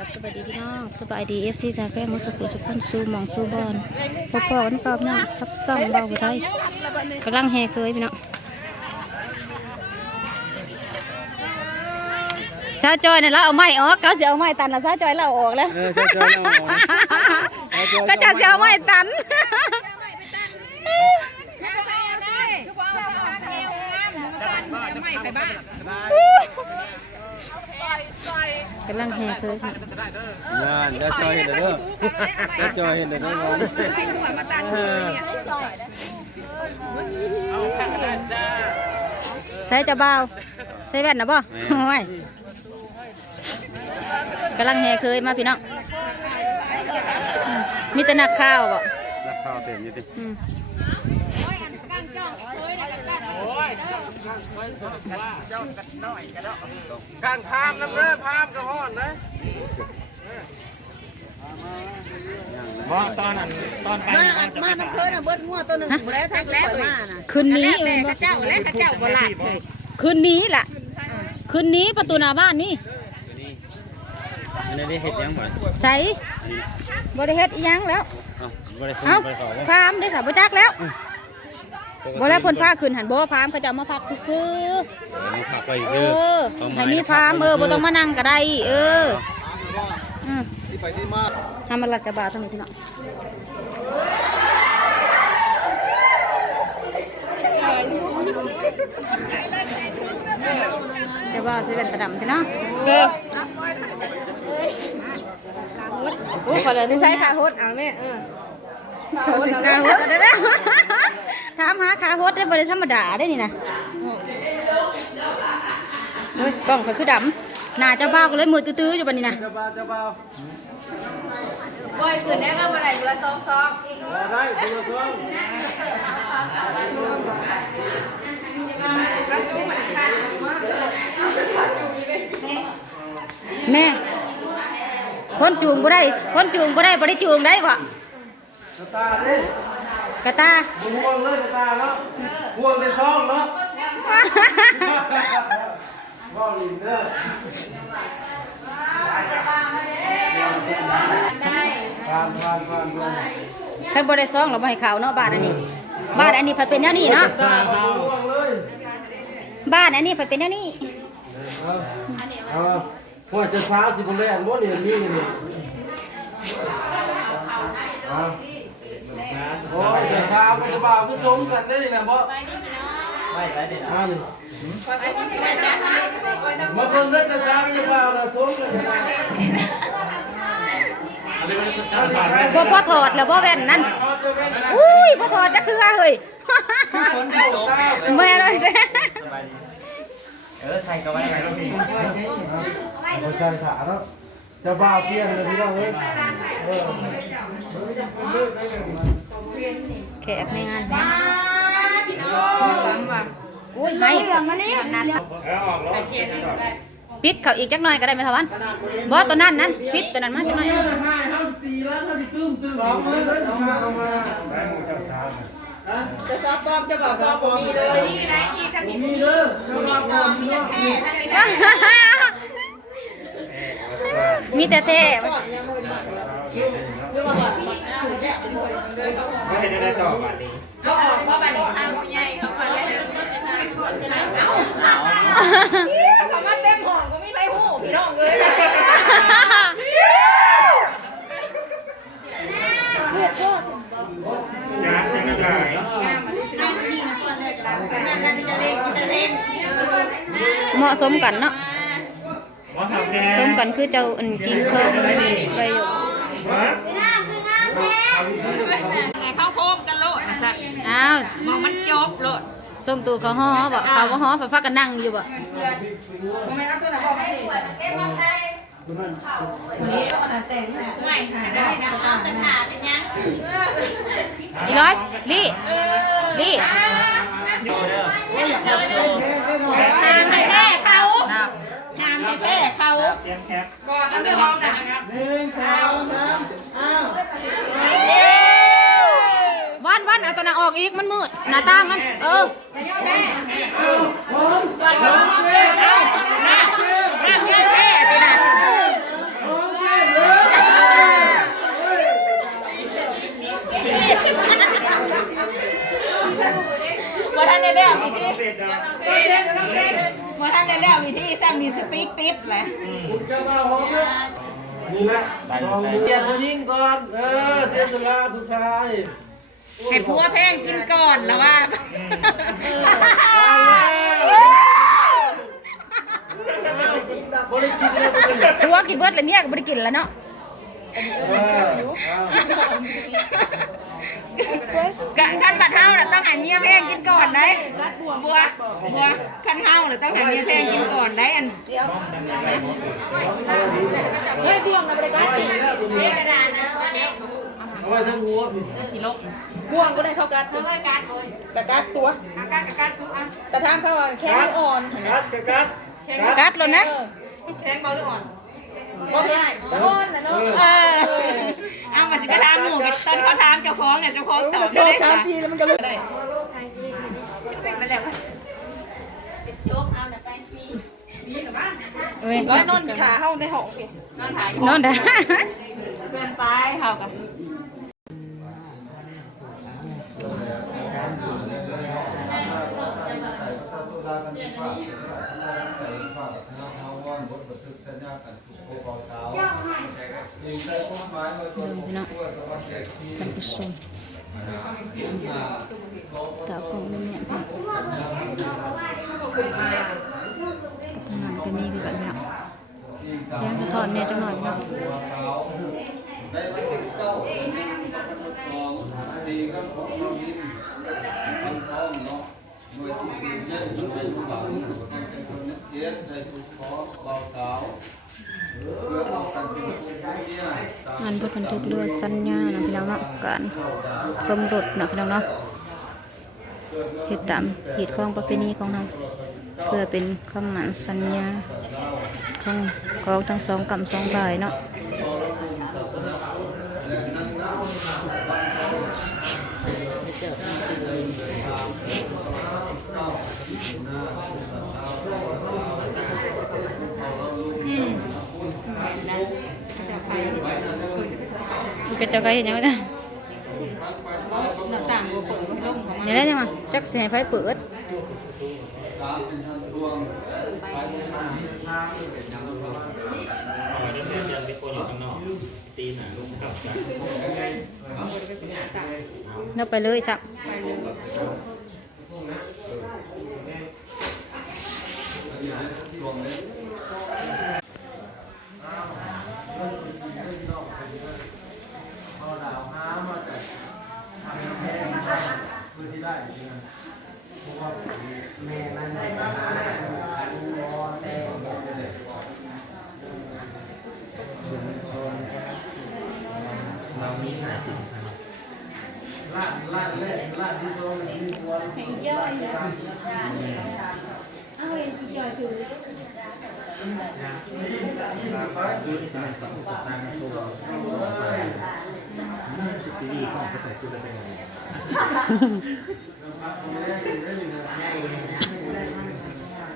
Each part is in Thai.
ครับสวัสดีพี่น้องสบายดีเอฟซีจากแป้งมุสกุสุขคนสู้หมองสู้บอลพอพอวันกอบนะทับซ่องเบาไทยกำลังแห่เคยพี่น้องชาวจอยเนี่ยเราเอาไม้ออกเขาจะเอาไม้ตันแล้วชาวจอยเราเอาออกแล้วเออใช่ใช่เอาออกก็จะจะเอาไม้ตัน กำลังแห่เคยพี่น้องงานได้จอยเห็นเลยเด้อได้จอยเห็นเลยเด้อมองเออใส่จะเบาใส่แว่นนะบ่โอ้ยกำลังแห่เคยมาพี่น้องอืมมีแต่นักข้าวบ่รัก ข้าวเต็มอยู่ดิอืมการพามน้ำเด้อพามกระห้อนนะบ่ตอนนั้นตอนไปมาน้ำเพลินอะเบิดงัวตัวหนึ่งหมดแล้วทั้งแล้วมาน่ะคืนนี้แม่ข้าเจ้าและข้าเจ้าบ่ลาดเลยคืนนี้ล่ะคืนนี้ประตูหน้าบ้านนี่ อันนี้ได้เห็ดยังบ่ใส่บริเฮ็ดอีหยังแล้ว เอ้าบ่ได้เอ้าบ่ได้ขอฟาร์มได้สาวบ่จักแล้วบ่แล้วเพิ่นพาขึ้นหันบ่ฟาร์มเขาจะเอามาพักซื่อมันขับไปๆเอเด้ออให้มีฟาร์มเออบ่ต้องมานั่งก็ได้ เอออืมที่ไปที่มาทำมันลัดกระบาดตรงนี้พี่น้องจะว่าใส่แว่นตาดำพี่น้องเออ โอ้ขอเลยที่ใช้ขาโฮดเอาแม่เออขาโฮดได้ไหมถามหาขาโฮดได้บริธรรมดาได้นี่นะเฮ้ยกล้องข่อยคือดำหน้าเจ้าบ้าวก็เลยมือตื้อๆอยู่บัดนี้นะเจ้าบ่าวเจ้าบ่าวบ่อยขึ้นแน่ก็บ่ได้บ่ละ2 2ได้คนละสองแม่ คนจูงบ่ได้ คนจูงบ่ได้บ่ได้จูงได้บ่สตาร์ดิกระตาห่วงเลยสตาร์เนาะห่วงแต่ซองเนาะบ่ลินเด้อผ่านผ่านผ่านผ่านคันบ่ได้ซองเราบ่ให้ข่าวเนาะบ้านอันนี้ บ้านอันนี้เพิ่นเป็นแนวนี้เนาะห่วงเลยบ้านอันนี้เพิ่นเป็นแนวนี้เอา ว่าจะสาวสิบแรกบ่เนี่ยมีนี่เอาโอ้ยจะสาวก็จะบ่าวคือสมกันได้นี่นะบ่ไปไปเด้อนี่มาคนนั้นจะสาวก็จะบ่าวน่ะสมกันบ่พอถอดแล้วบ่แว่นนั่นอุ้ยบ่ถอดจักเทื่อเฮ้ยแม่เลยเออใส่ก็ไว้ไว้ แล้วพี่บ่ใช่ขาเนาะจะบ่าวเพี้ยนเลยพี่น้องเอ้ยเออแขกในงานแม่อุ้ยไม่ปิดเขาอีกจักหน่อยก็ได้ไหมทวันบ่ตัวนั้นนั้นปิดตัวนั้นมาจักหน่อยให้เขาตีแล้วเขาสิตื้มตื้มสองมือเลยสองมือลงมาได้หมู่เจ้าสาวจะซอบปอมจะบอกซอบบ่มีเลยนี่นะอีกทั้งนี้มีเลยระวังก่อนมีแต่แค่ทั้งนี้นะ มีแต่เท่ไม่ได้ได้ต่อบัดนี้เอาออกเพราะบัดนี้ทางผู้ใหญ่เขามาได้เอาเขามาเต็มห้องก็มีไผฮู้พี่น้องเอ้ยงานยังไงเหมาะสมกันเนาะว่าทำแก สมกันคือเจ้าอันกินเพิ่มไปอยู่วะเข้าโคมกันโลดนะสัตว์อ้าวมองมันจบโลดส่งตัวเขาฮ้อบ่เขาบ่ฮ้อพักกันนั่งอยู่บ่บ่แม่นเอาตัวน่ะ แก้เขาเตรียมแคปก่อนน้ำเดือดหอมนะครับหนึ่งสองสามอ้าววันวันเอาตัวนั้นออกอีกมันมืดหน้าตามัน เออก่อนหอมเลยนะนะนะแก้ไปนะโอเค ยนแล้ววิธีสร้างมีส ติดแหละคุณเจ้าบ่าวพร้อมเด้อนี่แหละลองดูเปลี่ยนผู้หญิงก่อน เออ เสียสละผู้ชายให้ผัวแพงกินก่อนแล้วว่าผัวกินเบิร์ดเลยเมียก็บ่ได้กินแล้วเนาะ ขั้นบัดเฮาน่ะต้องให้เมียแพงกินก่อนได้บัวบัวบัวขั้นเฮาน่ะต้องให้เมียแพงกินก่อนได้อันเฮ้ยบวงนะบริการเฮ้ยกระดานนะว่าแล้วเอาไว้ทั้งหัวพี่บวงก็ได้เท่ากันเท่ากันโอ้ยกระกัดตัวกระกัดกระกัดซุอะกระทางเขาว่าแข็งอ่อนกัดกัดกัดกัดแล้วนะแข็งเบาหรืออ่อน บ่ได้อ่อนนะเนาะเออเอามาสิกระทางหมูกับตอนเขาถามเจ้าของเนี่ยเจ้าของตอบได้ค่ะแล้วมันก็เลยมันแล้วเอ้ยร้อยนอนขาเฮาในห้องนอนถ่ายนอนได้เพื่อนไปเฮากันเดินพี่ น้องท่านผู้ชมตากล้องนี่เนี่ยค่ะกับทางนั้นก็มีคือกันพี่น้เสียงสะท้อนเนี่ยจังหน่อยพี่น้องในวันที่เต้าสองพันสิบสองตีก็ของทองดินทองทองเนาะหน่วยที่ดินเย็นเป็นลูกหลานเป็นคนนักเขียนในสุขของบ่าวสาว งานเพื่อบันทึกเรือสัญญานะพี่น้องเนาะการสมรสนะพี่น้องเนาะเหตุตามเหตุของประเพณีของเราเพื่อเป็นคำหมายสัญญาของของทั้งสองกับสองฝ่ายเนาะ กระจกไก่เห็นยังไงนะ หน้าต่างบ่เปิดบ่ลงของ นี่แหละเนี่ยมาจักสิให้ไฟเปิด สามเป็นทางส่วงไปทาง เนาไปเลยสับ ส่วงเลย เอาดาวหามาแต่ทำแพงเพื่อที่ได้จริงๆเพราะว่าแม่นั่นได้หาขันรอแต่เรามีหาสิ ลานล้านแรกลานที่สองมีตัวให้ย่อยเอาไอ้ที่ย่อยถือซื้อที่เป็นสองสตางค์ตัวซีรีส์ของภาษาซูเป็นยังไง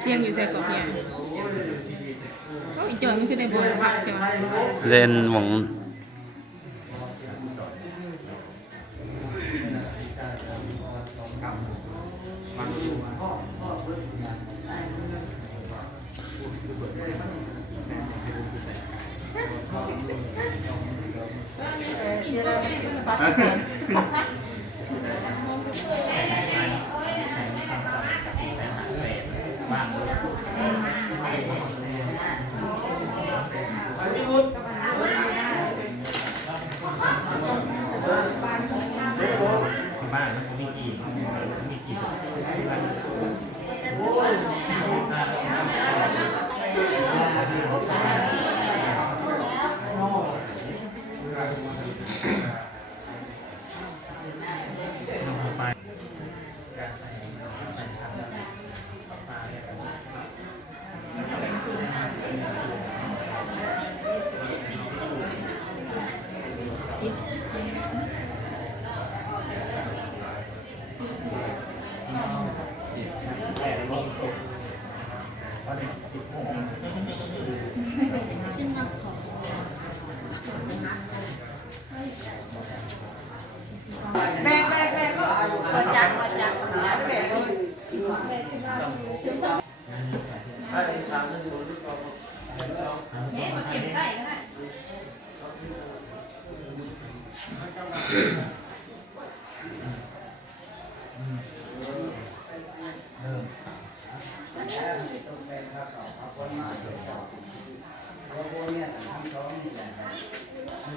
เที่ยงอยู่ใส่กบเพียงก็อีจอยมันคือในบนคักใช่ไหมเล่นห บ้าง บ้านมีกี่มีกี่ เ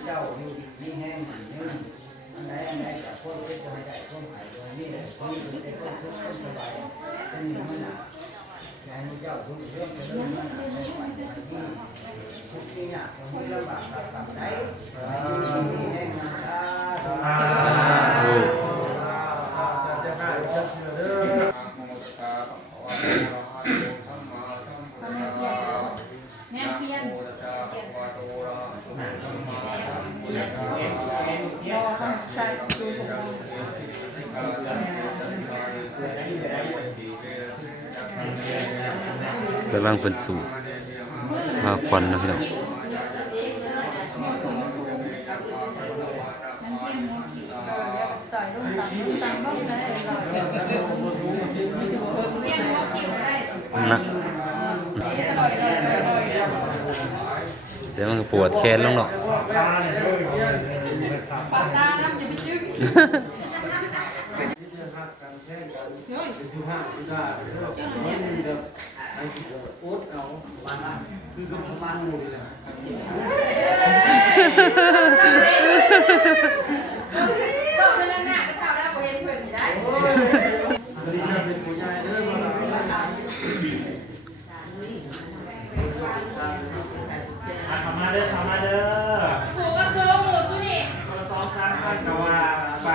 เจ้าอยู่นี่แห้งนี่อันไหนอันไหนกับพวกเล็กจะไม่ได้พวกหายตัวนี่เลยนี่เป็นไอ้คนทุกคนสบายเป็นหนึ่งมันหนาแกให้เจ้าทุกเรื่องจะเรื่องมันหนาในฝ่ายที่ทุกที่เนี่ยตรงนี้ลำบากตัดตัดได้นี่แห้งนะสาธุ จะได้จะเด้อ แม่เพียน กำลัง เป็นสู่พาควันนะพี่น้องนะเดี๋ยวมันปวดแขนลงเนาะปาตาน้ำอย่าไปจึ้งสิบห้าสิบห้ามันแบบไอ้อุดเอาคือกับประมาหมู่นี่แหละก็คือนั่นน่ะไปเท่าแล้วบ่เห็นเพิ่นนี่ได้อันนี้จะเป็นผู้ใหญ่เด้อมาอะเข้ามาเด้อเข้ามาเด้อผูก็ซื้อหมูซุนี่คนละสองสามพันกว่าไป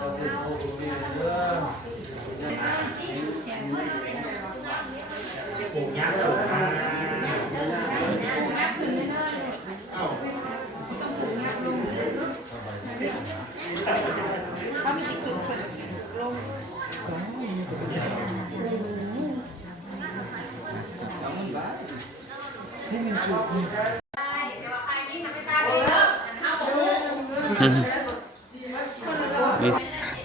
จะเป็นโอ้โหนี่เด้อ ปลูกยักษ์ปลูกปลา มี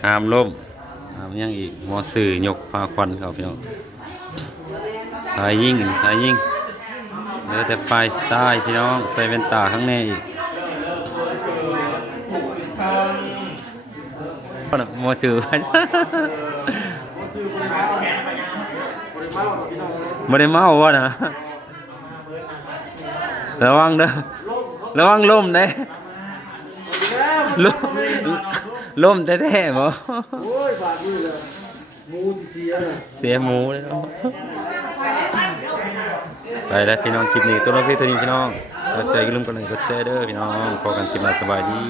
หามล่มหามยังอีกมอสื่อยกพาควันเขาพี่น้องสายยิ่งสายยิ่งเหลือแต่ไฟสไตล์พี่น้องใส่แว่นตาข้างในอีกมอสื่อไม่ได้เมาวะนะ ระวังเด้อระวังล่มเด้ล่มล่มแท้ๆบ่โอ้ยบาดมือเลยหมูสิเสียเลยเสียหมูเลยเนาะไปแล้วพี่น้องคลิปนี้ตัวน้องพี่ตัวนี้พี่น้องกดใจกันลืมกันเลยกดแชร์เด้อพี่น้องพอกันคลิปหน้าสบายดี